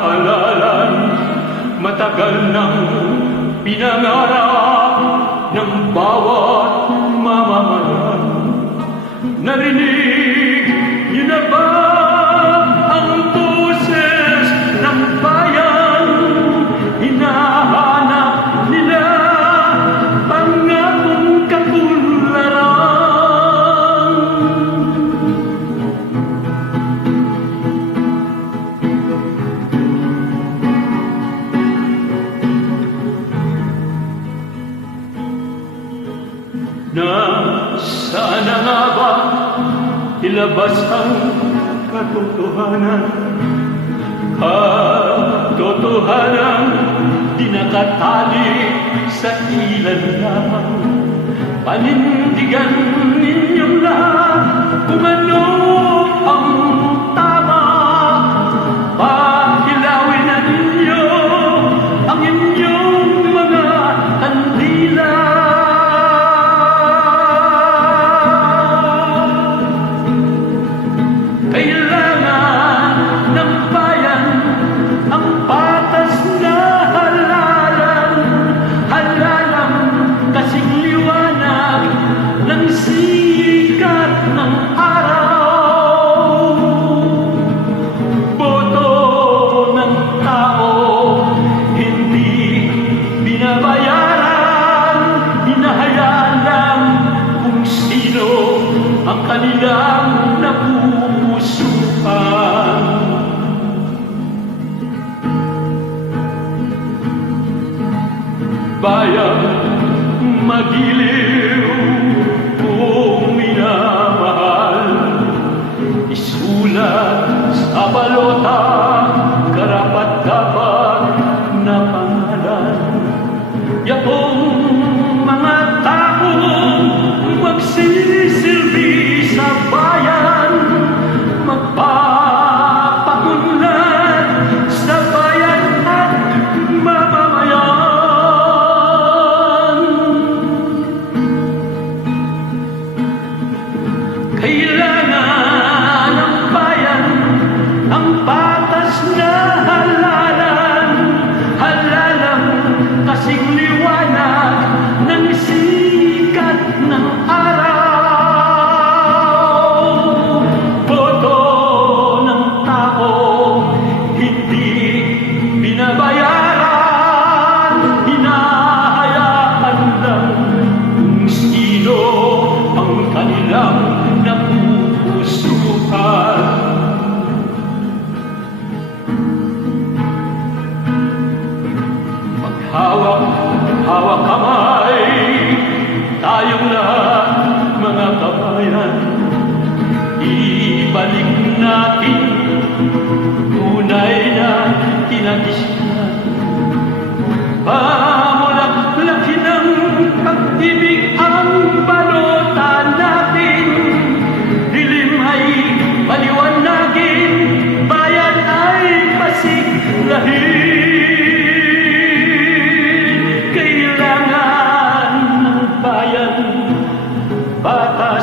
pinangalan Matagal nang pinangalan nilabas ang katotohanan. Katotohanan di nakatali sa ilan lamang. Panindigan nila biglang napupusukan Bayan magiliw ko. Hawak, hawak kamay Tayong lahat mga kabayan Ibalik natin Tunay na kinagisnan Bye. Bye.